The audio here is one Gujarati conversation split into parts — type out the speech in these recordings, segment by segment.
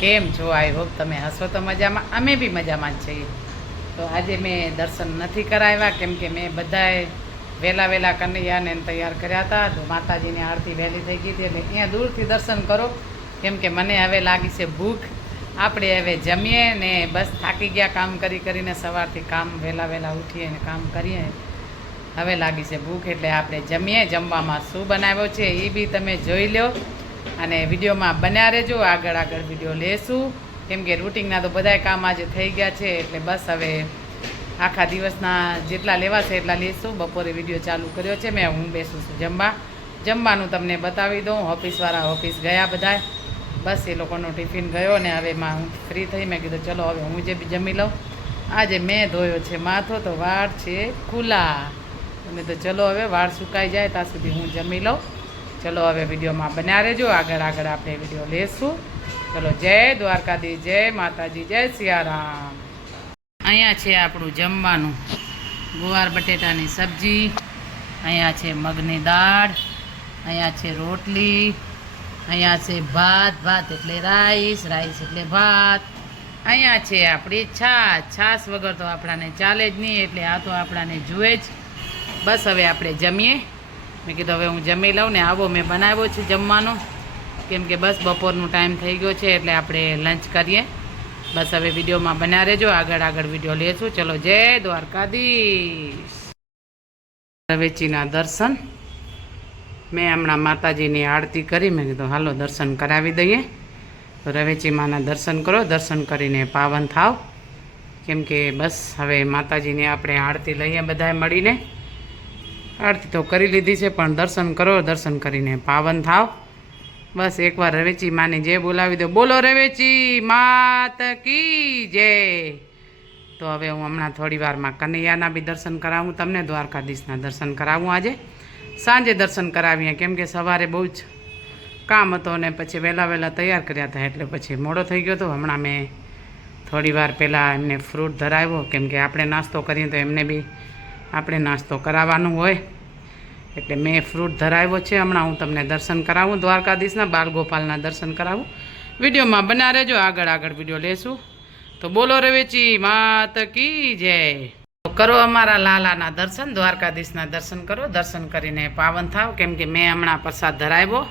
કેમ છો? આઈ હોપ તમે હસો તો મજામાં, અમે બી મજામાં જ છીએ. તો આજે મેં દર્શન નથી કરાવ્યા કેમ કે મેં બધાએ વહેલા કનૈયાને તૈયાર કર્યા હતા. તો માતાજીની આરતી વહેલી થઈ ગઈ હતી એટલે અહીંયા દૂરથી દર્શન કરો કેમ કે મને હવે લાગી છે ભૂખ. આપણે હવે જમીએ ને બસ થાકી ગયા કામ કરીને સવારથી કામ વહેલા ઉઠીએ ને કામ કરીએ. હવે લાગી છે ભૂખ એટલે આપણે જમીએ. જમવામાં શું બનાવ્યો છે એ બી તમે જોઈ લો અને વિડીયોમાં બન્યા રહેજો. આગળ વિડીયો લેશું કેમ કે રૂટિનના તો બધાય કામ આજે થઈ ગયા છે એટલે બસ હવે આખા દિવસના જેટલા લેવાશે એટલા લેશું. બપોરે વિડીયો ચાલુ કર્યો છે મેં, હું બેસું છું જમવાનું તમને બતાવી દઉં. ઓફિસવાળા ઓફિસ ગયા બધાય, બસ એ લોકોનો ટિફિન ગયો ને હવે હું ફ્રી થઈ. મેં કીધું ચલો હવે હું જે બી જમી લઉં. આજે મેં ધોયો છે માથો તો વાળ છે ખુલ્લા. મેં તો ચલો હવે વાળ સુકાઈ જાય ત્યાં સુધી હું જમી લઉં. ચલો હવે વિડીયોમાં બન્યા રહેજો. આગળ આપણે વિડીયો લેશું. ચલો જય દ્વારકાધીશ, જય માતાજી, જય સિયારામ. અહીંયા છે આપણું જમવાનું. ગુવાર બટેટાની સબ્જી, અહીંયા છે મગની દાળ, અહીંયા છે રોટલી, અહીંયા છે ભાત એટલે રાઈસ એટલે ભાત. અહીંયા છે આપણી છાશ વગર તો આપણાને ચાલે જ નહીં એટલે આ તો આપણાને જુએ જ. બસ હવે આપણે જમીએ. મેં કીધું હવે હું જમી લઉં ને આવો મેં બનાવ્યો છે જમવાનું કેમ કે બસ બપોરનો ટાઈમ થઈ ગયો છે એટલે આપણે લંચ કરીએ. બસ હવે વિડીયોમાં બન્યા રહેજો. આગળ વિડીયો લેશું. ચલો જય દ્વારકાધીશ. રવેચીના દર્શન મેં હમણાં માતાજીની આરતી કરી. મેં કીધું હાલો દર્શન કરાવી દઈએ. તો રવેચી માના દર્શન કરો, દર્શન કરીને પાવન થાવ કેમ કે બસ હવે માતાજીની આપણે આરતી લઈએ બધાએ મળીને. આરતી તો કરી લીધી છે પણ દર્શન કરો, દર્શન કરીને પાવન થાવ. બસ એકવાર રવેચી માને જય બોલાવી દો. બોલો રવેચી માત કી જય. તો હવે હું હમણાં થોડી વારમાં કનૈયાના બી દર્શન કરાવું, તમને દ્વારકાધીશના દર્શન કરાવું. આજે સાંજે દર્શન કરાવીએ કેમ કે સવારે બહુ જ કામ હતો ને પછી વહેલા તૈયાર કર્યા હતા એટલે પછી મોડો થઈ ગયો હતો. હમણાં મેં થોડી વાર પહેલાં એમને ફ્રૂટ ધરાવ્યો કેમ કે આપણે નાસ્તો કરીએ તો એમને બી આપણે નાસ્તો કરાવવાનું હોય એટલે મેં ફ્રૂટ ધરાવ્યો છે. હમણાં હું તમને દર્શન કરાવું દ્વારકાધીશના, બાલગોપાલના દર્શન કરાવું. વિડીયોમાં બના રહેજો. આગળ વિડીયો લેશું. તો બોલો રવેચી માત કી જય. કરો અમારા લાલાના દર્શન, દ્વારકાધીશના દર્શન કરો, દર્શન કરીને પાવન થાવ કેમ કે મેં હમણાં પ્રસાદ ધરાવ્યો.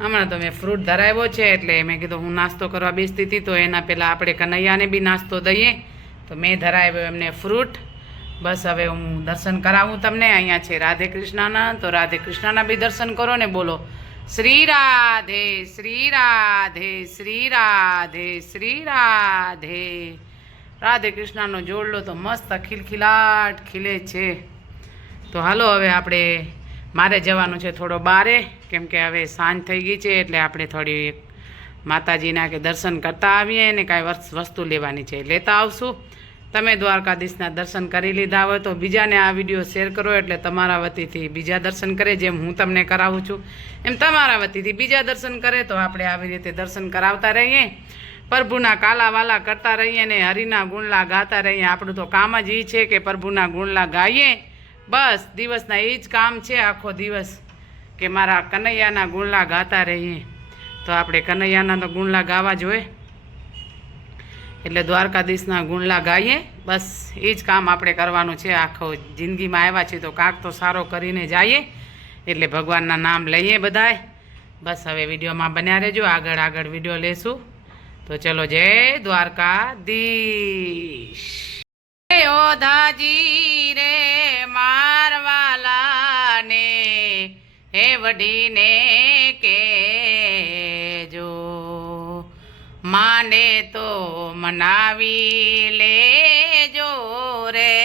હમણાં તો મેં ફ્રૂટ ધરાવ્યો છે એટલે મેં કીધું હું નાસ્તો કરવા બેસતી હતી તો એના પહેલાં આપણે કનૈયાને બી નાસ્તો દઈએ. તો મેં ધરાવ્યો એમને ફ્રૂટ. બસ હવે હું દર્શન કરાવું તમને. અહીંયા છે રાધે કૃષ્ણના, તો રાધે કૃષ્ણના બી દર્શન કરો ને બોલો શ્રી રાધે શ્રી રાધે શ્રી રાધે શ્રી રાધે. રાધે કૃષ્ણનો જોડલો તો મસ્ત ખિલખિલાટ ખીલે છે. તો હાલો હવે આપણે મારે જવાનું છે થોડો બારે કેમ કે હવે સાંજ થઈ ગઈ છે એટલે આપણે થોડી માતાજીના કે દર્શન કરતા આવીએ ને કાંઈ વસ્તુ લેવાની છે લેતા આવશું. તમે દ્વારકાધીશના દર્શન કરી લીધા હોય તો બીજાને આ વિડીયો શેર કરો એટલે તમારા વતીથી બીજા દર્શન કરે. જેમ હું તમને કરાવું છું એમ તમારા વતીથી બીજા દર્શન કરે તો આપણે આવી રીતે દર્શન કરાવતા રહીએ, પ્રભુના કાલાવાલા કરતા રહીએ ને હરિના ગુણલા ગાતા રહીએ. આપણું તો કામ જ એ છે કે પ્રભુના ગુણલા ગાઈએ. બસ દિવસના એ જ કામ છે આખો દિવસ કે મારા કનૈયાના ગુણલા ગાતા રહીએ. તો આપણે કનૈયાના તો ગુણલા ગાવા જોઈએ એટલે દ્વારકાધીશના ગુણલા ગાઈએ. બસ એ જ કામ આપણે કરવાનું છે. આખો જિંદગીમાં આવ્યા છીએ તો કાંક તો સારો કરીને જઈએ એટલે ભગવાનના નામ લઈએ બધાય. બસ હવે વિડીયોમાં બન્યા રહેજો. આગળ વિડીયો લેશું. તો ચલો જય દ્વારકાધીશ. યોધાજી રે મારવાલાને હે વડીને કેજો, માને તો મનાવી લેજો રે.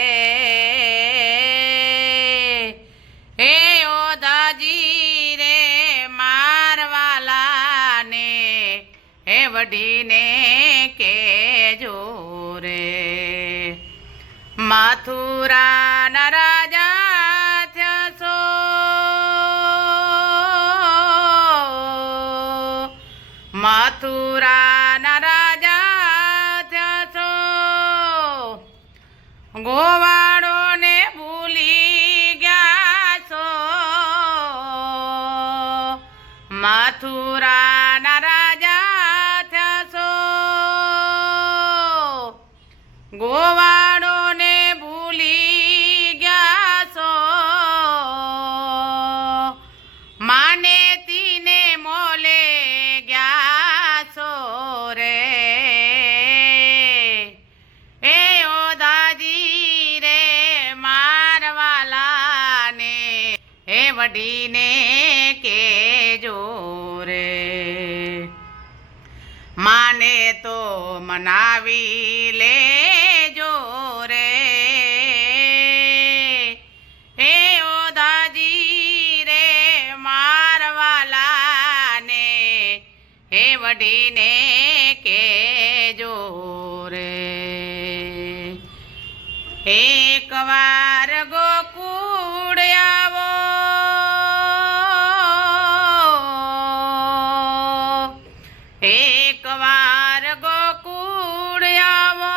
હે યોધાજી રે મારવાલાને હે વડીને કેજો રે. મથુરાના રાજા થશો, મથુરાના રાજા થશો, ગોવાળોને ભૂલી ગયા છો. મથુરાના રાજા થશો, વડીને કેજો રે માને તો મનાવી લેજો રે હે ઓદાજી રે મારવાલાને હે વડીને કેજો રે એક વાર ગોકુળ આવો એક વાર ગોકુળ આવો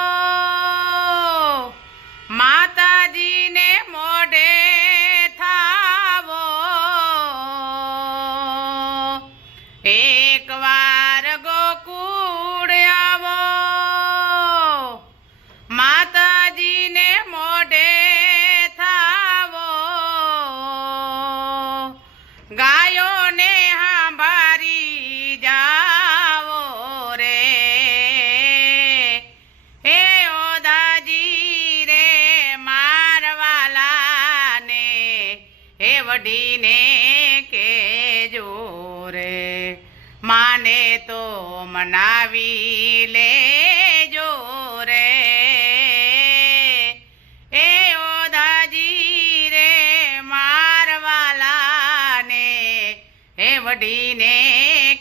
માતાજીને મોઢે થાવો એક વાર ગોકુળ આવો માતાજીને મોઢે થાવો ગાયોને હાંભારી જાવો રે હે ઓદાજી રે મારવાલાને હે વડીને કેજો રે માને તો મનાવી લેજો રે એ ઓદાજી રે મારવાલાને હે વડીને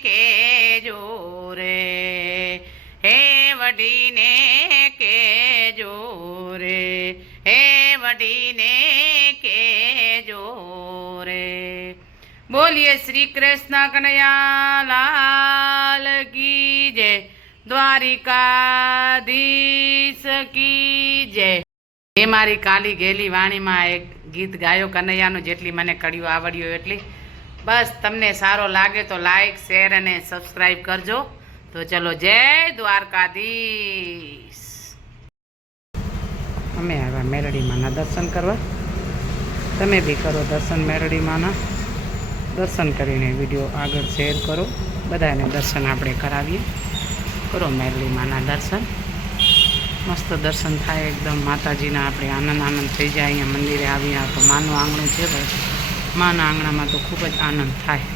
કેજો રે હે વડીને કેજો રે હે વડીને કેજો રે બોલીએ શ્રી કૃષ્ણ કનૈયા લાલ કી જય દ્વારિકાધીશ કી જય એ મારી કાલી ગેલી વાણીમાં એક ગીત ગાયો કનૈયાનું જેટલી મને કડીઓ આવડ્યો એટલી બસ તમને સારો લાગે તો લાઈક શેર અને સબસ્ક્રાઈબ કરજો તો ચલો જય દ્વારકાધીશ અમે આવ્યા મેલડીમાંના દર્શન કરવા તમે બી કરો દર્શન મેલડીમાંના દર્શન કરીને વિડીયો આગળ શેર કરો બધાને દર્શન આપણે કરાવીએ કરો મેલડીમાંના દર્શન મસ્ત દર્શન થાય એકદમ માતાજીના આપણે આનંદ થઈ જાય અહીંયા મંદિરે આવીએ તો માનું આંગણું છે ભાઈ માના આંગણામાં તો ખૂબ જ આનંદ થાય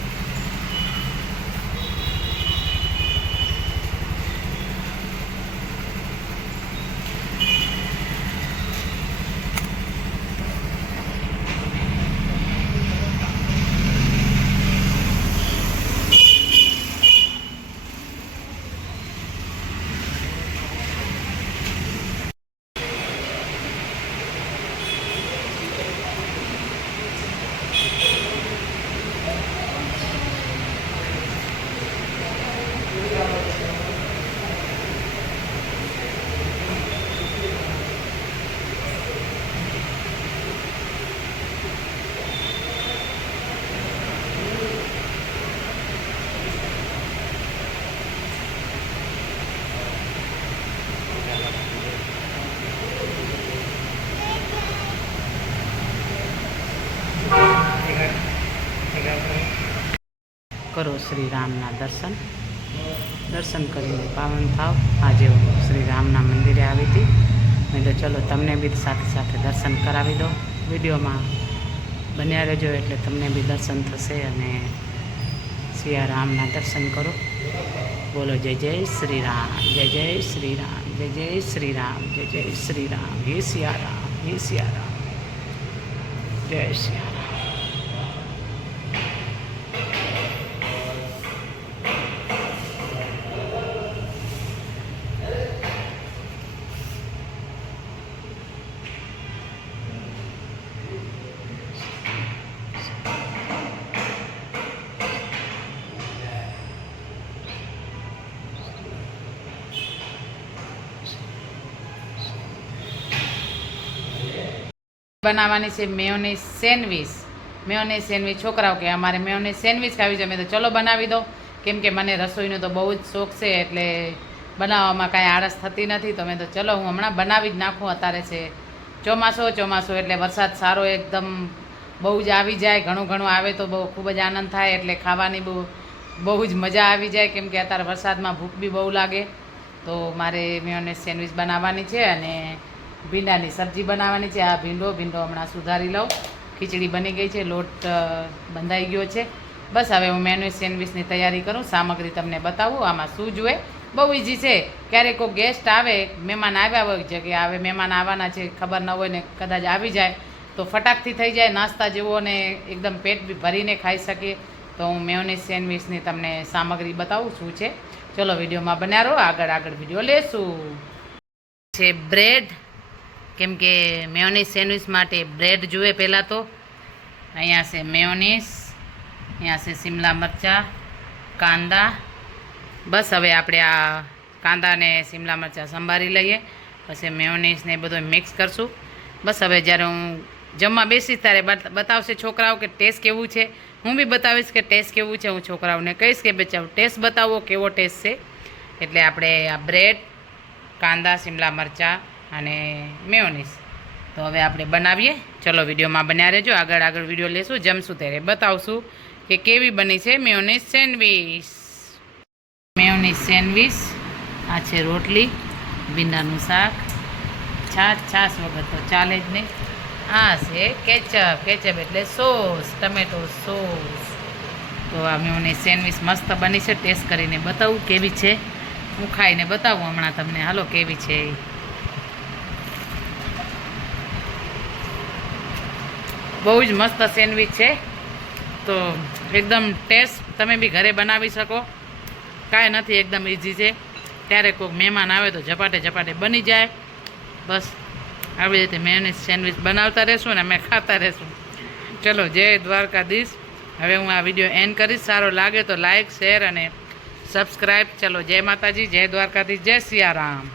કરો શ્રી રામના દર્શન કરીને પાવન થાવ આજે હું શ્રી રામના મંદિરે આવી હતી મેં તો ચલો તમને બી સાથે સાથે દર્શન કરાવી દો વિડીયોમાં બન્યા રહેજો એટલે તમને બી દર્શન થશે અને સિયારામના દર્શન કરો બોલો જય જય શ્રી રામ જય જય શ્રી રામ જય જય શ્રી રામ જય જય શ્રી રામ હે સિયારામ હે સિયારામ જય સિયારામ બનાવવાની છે મેયોનેઝ સેન્ડવીચ છોકરાઓ કે અમારે મેયોનેઝ સેન્ડવીચ ખાવી છે મેં તો ચલો બનાવી દો કેમ કે મને રસોઈનો તો બહુ જ શોખ છે એટલે બનાવવામાં કાંઈ આળસ થતી નથી તો મેં તો ચલો હું હમણાં બનાવી જ નાખું અત્યારે છે ચોમાસું એટલે વરસાદ સારો એકદમ બહુ જ આવી જાય ઘણું આવે તો બહુ ખૂબ જ આનંદ થાય એટલે ખાવાની બહુ જ મજા આવી જાય કેમ કે અત્યારે વરસાદમાં ભૂખ બી બહુ લાગે તો મારે મેયોનેઝ સેન્ડવીચ બનાવવાની છે અને ભીંડાની સબ્જી બનાવવાની છે આ ભીંડો હમણાં સુધારી લઉં ખીચડી બની ગઈ છે, લોટ બંધાઈ ગયો છે. બસ હવે હું મેનુ સેન્ડવિચની તૈયારી કરું. સામગ્રી તમને બતાવું આમાં શું જોઈએ. બહુ ઇઝી છે. ક્યારેક કોઈ ગેસ્ટ આવે, મહેમાન આવ્યા હોય છે કે હવે મહેમાન આવવાના છે, ખબર ન હોય ને કદાચ આવી જાય તો ફટાકથી થઈ જાય નાસ્તા જેવો ને એકદમ પેટ બી ભરીને ખાઈ શકીએ. તો હું મેયોનીઝ સેન્ડવિચની તમને સામગ્રી બતાવું શું છે. ચલો વિડીયોમાં બન્યા રહો, આગળ વિડીયો લેશું. છે બ્રેડ, કેમ કે મેયોનીઝ સેન્ડવિચ માટે બ્રેડ જોઈએ પહેલાં તો. અહીંયા છે મેયોનીઝ, અહીંયા છે શિમલા મરચાં, કાંદા. બસ હવે આપણે આ કાંદા ને શિમલા મરચાં સંભાળી લઈએ, પછી મેયોનીઝ ને બધું મિક્સ કરશું. બસ હવે જ્યારે હું જમવા બેસીશ ત્યારે બતાવશે છોકરાઓ કે ટેસ્ટ કેવું છે. હું બી બતાવીશ કે ટેસ્ટ કેવું છે. હું છોકરાઓને કહીશ કે બચ્ચાઓ ટેસ્ટ બતાવો કેવો ટેસ્ટ છે. એટલે આપણે આ બ્રેડ, કાંદા, શિમલા મરચાં અને મેયોનીઝ તો હવે આપણે બનાવીએ. ચલો વિડીયોમાં બન્યા રહેજો, આગળ વિડીયો લેશું, જમશું ત્યારે બતાવશું કે કેવી બની છે મેયોનીઝ સેન્ડવિચ. મેયોનીઝ સેન્ડવિચ, આ છે રોટલી, ભીંડાનું શાક, છાશ વગર તો ચાલે જ નહીં. આ છે કેચઅપ એટલે સોસ, ટમેટો સોસ. તો આ મેયોનીઝ સેન્ડવિચ મસ્ત બની છે. ટેસ્ટ કરીને બતાવું કેવી છે. હું ખાઈને બતાવું હમણાં તમને, હાલો કેવી છે. બહુ જ મસ્ત સેન્ડવિચ છે. તો એકદમ ટેસ્ટ તમે બી ઘરે બનાવી શકો, કાંઈ નથી, એકદમ ઇઝી છે. ત્યારે કોઈક મહેમાન આવે તો ઝપાટે બની જાય. બસ આવી રીતે મેયોનીઝ સેન્ડવિચ બનાવતા રહેશું ને અમે ખાતા રહેશું. ચલો જય દ્વારકાધીશ. હવે હું આ વિડીયો એન્ડ કરીશ. સારો લાગે તો લાઈક, શેર અને સબસ્ક્રાઈબ. ચલો જય માતાજી, જય દ્વારકાધીશ, જય સિયારામ.